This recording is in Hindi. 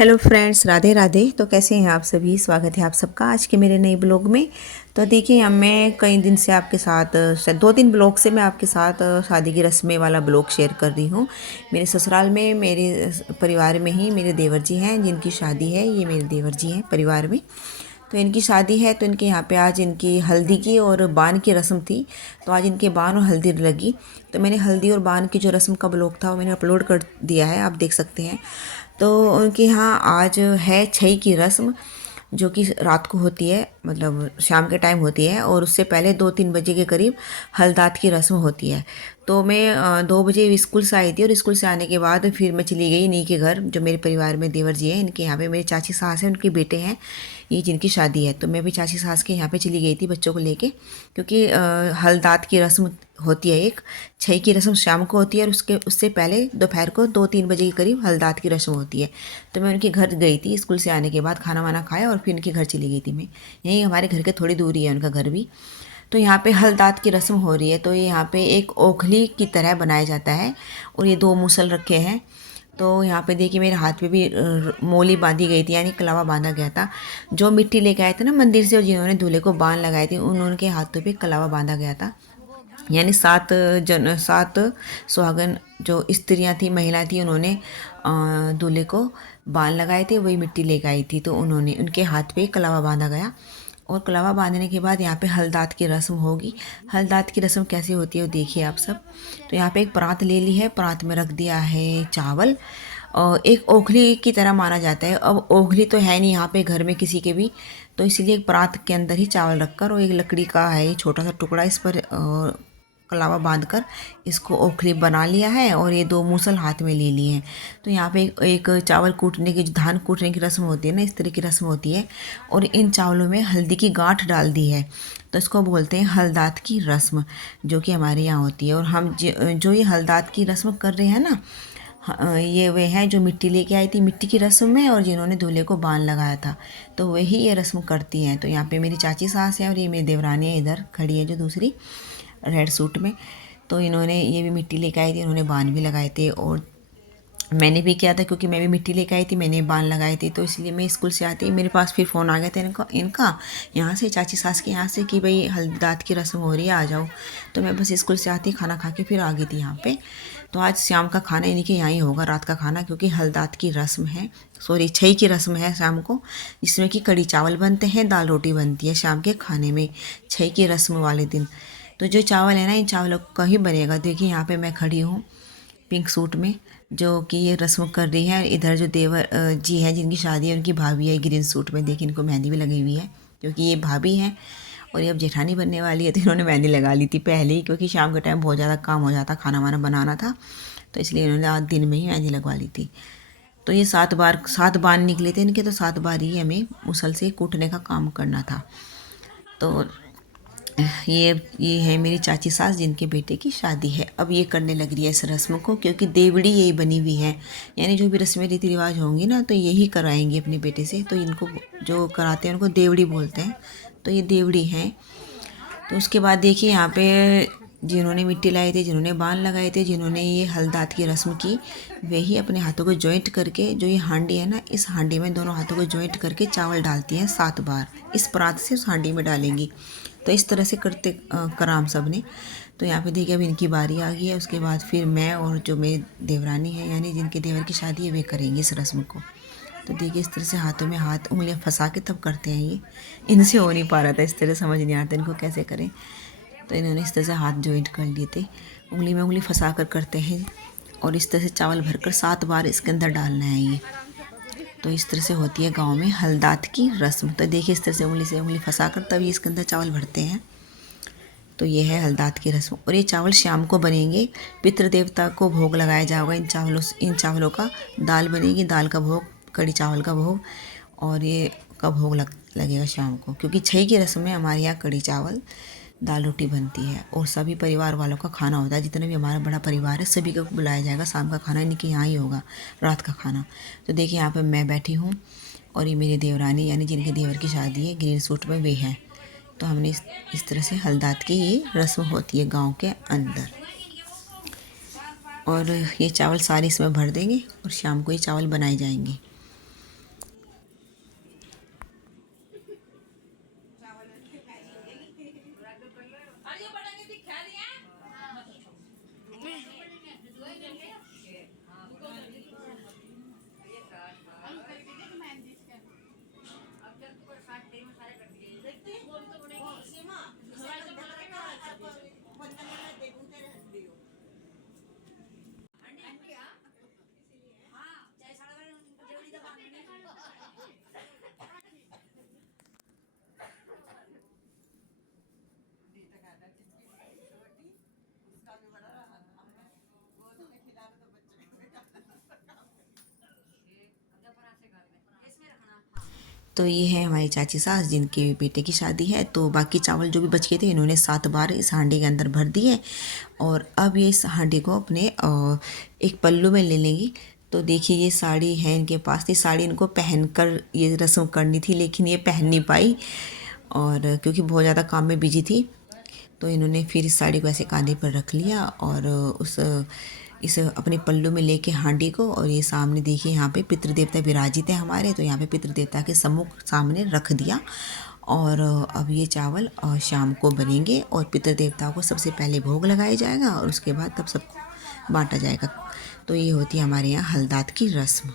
Hello friends, Radhe Radhe. तो कैसे हैं आप सभी? स्वागत है आप सबका आज के मेरे नए ब्लॉग में। तो देखिए, मैं कई दिन से आपके साथ शायद 2-3 ब्लॉग से मैं आपके साथ शादी की रस्में वाला ब्लॉग शेयर कर रही हूँ। मेरे ससुराल में मेरे परिवार में ही मेरे देवर जी हैं जिनकी शादी है। ये मेरे देवर जी हैं परिवार में। तो इनकी शादी है, तो इनके यहाँ पे आज इनकी हल्दी की और बान की रस्म थी। तो आज इनके बान और हल्दी लगी। तो मैंने हल्दी और बान की जो रस्म का ब्लॉग था वो मैंने अपलोड कर दिया है, आप देख सकते हैं। तो उनके यहाँ आज है छई की रस्म, जो कि रात को होती है, मतलब शाम के टाइम होती है। और उससे पहले 2-3 बजे के करीब हल्दात की रस्म होती है। तो मैं 2 बजे स्कूल से आई थी, और स्कूल से आने के बाद फिर मैं चली गई इन्हीं के घर, जो मेरे परिवार में देवर जी हैं। इनके यहाँ पे मेरी चाची सास है, उनके बेटे हैं ये जिनकी शादी है। तो मैं भी चाची सास के यहाँ पे चली गई थी बच्चों को लेके, क्योंकि हल्दात की रस्म होती है। एक छई की रस्म शाम को होती है, और उससे पहले दोपहर को 2-3 बजे के करीब हल्दात की रस्म होती है। तो मैं उनके घर गई थी स्कूल से आने के बाद, खाना वाना खाया और फिर उनके घर चली गई थी मैं। यहीं हमारे घर के थोड़ी दूरी है उनका घर भी। तो यहाँ पे हल्दात की रस्म हो रही है। तो यहाँ पे एक ओखली की तरह बनाया जाता है, और ये 2 मुसल रखे हैं। तो यहाँ पे देखिए, मेरे हाथ पे भी मोली बांधी गई थी, यानी कलावा बांधा गया था। जो मिट्टी लेके आए थे ना मंदिर से, और जिन्होंने दूल्हे को बांध लगाए थे, उनके हाथों पे कलावा बांधा गया था। यानी 7 सुहागन जो स्त्रियां थी, महिला थी, उन्होंने दूल्हे को बांध लगाए थे, वही मिट्टी लेके आई थी। तो उन्होंने उनके हाथ पे कलावा बांधा गया। और कलावा बांधने के बाद यहाँ पे हल्दात की रस्म होगी। हल्दात की रस्म कैसे होती है वो देखिए आप सब। तो यहाँ पे एक परात ले ली है, परात में रख दिया है चावल, और एक ओखली की तरह माना जाता है। अब ओखली तो है नहीं यहाँ पे घर में किसी के भी, तो इसीलिए एक परात के अंदर ही चावल रखकर, और एक लकड़ी का है ये छोटा सा टुकड़ा, इस पर कलावा बांधकर इसको ओखली बना लिया है, और ये 2 मूसल हाथ में ले लिए हैं। तो यहाँ पे एक चावल कूटने की, धान कूटने की रस्म होती है ना, इस तरह की रस्म होती है। और इन चावलों में हल्दी की गांठ डाल दी है, तो इसको बोलते हैं हल्दात की रस्म, जो कि हमारे यहाँ होती है। और हम जो ये हल्दात की रस्म कर रहे हैं ना, ये वे हैं जो मिट्टी लेके आई थी मिट्टी की रस्म में, और जिन्होंने दूल्हे को बांध लगाया था, तो वही ये रस्म करती हैं। तो यहाँ पे मेरी चाची सास है, और ये मेरी देवरानी है इधर खड़ी है जो दूसरी रेड सूट में। तो इन्होंने ये भी मिट्टी लेके आई थी, इन्होंने बांध भी लगाए थे, और मैंने भी किया था, क्योंकि मैं भी मिट्टी लेके आई थी, मैंने बांध लगाई थी। तो इसलिए मैं स्कूल से आती मेरे पास फिर फ़ोन आ गया था इनका यहाँ से, चाची सास के यहाँ से, कि भाई हल्दात की रस्म हो रही है, आ जाओ। तो मैं बस स्कूल से आती खाना खा के फिर आ गई थी यहाँ पे। तो आज शाम का खाना इन्हीं के यहाँ ही होगा, रात का खाना, क्योंकि हल्दात की रस्म है, सॉरी छई की रस्म है शाम को, जिसमें कि कड़ी चावल बनते हैं, दाल रोटी बनती है शाम के खाने में, छई की रस्म वाले दिन। तो जो चावल है ना, इन चावलों का ही बनेगा। देखिए यहाँ पे मैं खड़ी हूँ पिंक सूट में, जो कि ये रस्म कर रही है। इधर जो देवर जी हैं जिनकी शादी है, उनकी भाभी है ग्रीन सूट में। देखिए इनको मेहंदी भी लगी हुई है, क्योंकि ये भाभी हैं और ये अब जेठानी बनने वाली है। तो इन्होंने मेहंदी लगा ली थी पहले ही, क्योंकि शाम के टाइम बहुत ज़्यादा काम हो जाता, खाना वाना बनाना था, तो इसलिए इन्होंने आज दिन में ही मेहंदी लगवा ली थी। तो ये 7 बार निकले थे इनके, तो 7 बार ही हमें मुसल से कूटने का काम करना था। तो ये है मेरी चाची सास जिनके बेटे की शादी है। अब ये करने लग रही है इस रस्म को, क्योंकि देवड़ी यही बनी हुई है, यानी जो भी रस्में रीति रिवाज होंगी ना, तो यही कराएंगे अपने बेटे से। तो इनको जो कराते हैं उनको देवड़ी बोलते हैं। तो ये देवड़ी हैं। तो उसके बाद देखिए यहाँ पे जिन्होंने मिट्टी लाई थी, जिन्होंने बाल लगाए थे, जिन्होंने ये हल्दात की रस्म की, वही अपने हाथों को जॉइंट करके, जो ये हांडी है ना, इस हांडी में दोनों हाथों को जॉइंट करके चावल डालती हैं 7 बार। इस परात से उस हांडी में डालेंगी। तो इस तरह से करते कराम सब ने। तो यहाँ पे देखिए अब इनकी बारी आ गई है। उसके बाद फिर मैं और जो मेरी देवरानी है, यानी जिनके देवर की शादी है, वे करेंगे इस रस्म को। तो देखिए इस तरह से हाथों में हाथ, उंगलियां फंसा के तब करते हैं ये। इनसे हो नहीं पा रहा था, इस तरह समझ नहीं आता इनको कैसे करें। तो इन्होंने इस तरह से हाथ जॉइंट कर लिए थे, उंगली में उंगली फंसा कर करते हैं। और इस तरह से चावल भरकर 7 बार इसके अंदर डालना है ये। तो इस तरह से होती है गांव में हल्दात की रस्म। तो देखिए इस तरह से उंगली फंसा कर तभी इसके अंदर चावल भरते हैं। तो ये है हल्दात की रस्म। और ये चावल शाम को बनेंगे, पितृ देवता को भोग लगाया जाएगा इन चावलों का। दाल बनेगी, दाल का भोग, कड़ी चावल का भोग, और ये का भोग लगेगा शाम को। क्योंकि छई की रस्म में हमारे यहाँ कड़ी चावल दाल रोटी बनती है, और सभी परिवार वालों का खाना होता है। जितना भी हमारा बड़ा परिवार है, सभी को बुलाया जाएगा। शाम का खाना इनके यहाँ ही होगा, रात का खाना। तो देखिए यहाँ पर मैं बैठी हूँ, और ये मेरी देवरानी, यानी जिनके देवर की शादी है ग्रीन सूट में, वे हैं। तो हमने इस तरह से हल्दात की ये रस्म होती है गांव के अंदर। और ये चावल सारे इसमें भर देंगे, और शाम को ये चावल बनाए जाएंगे। तो ये है हमारी चाची सास जिनके बेटे की शादी है। तो बाकी चावल जो भी बच गए थे इन्होंने 7 बार इस हांडी के अंदर भर दिए और अब ये इस हांडी को अपने एक पल्लू में ले लेंगी। तो देखिए ये साड़ी है इनके पास थी, साड़ी इनको पहनकर ये रस्म करनी थी लेकिन ये पहन नहीं पाई और क्योंकि बहुत ज़्यादा काम में बिजी थी। तो इन्होंने फिर इस साड़ी को ऐसे कांधे पर रख लिया और इस अपने पल्लू में लेके हांडी को, और ये सामने देखिए यहाँ पे पितृ देवता विराजित है हमारे, तो यहाँ पे पितृ देवता के सम्मुख सामने रख दिया। और अब ये चावल शाम को बनेंगे और पितृ देवताओं को सबसे पहले भोग लगाया जाएगा और उसके बाद तब सबको बांटा जाएगा। तो ये होती है हमारे यहाँ हलदात की रस्म।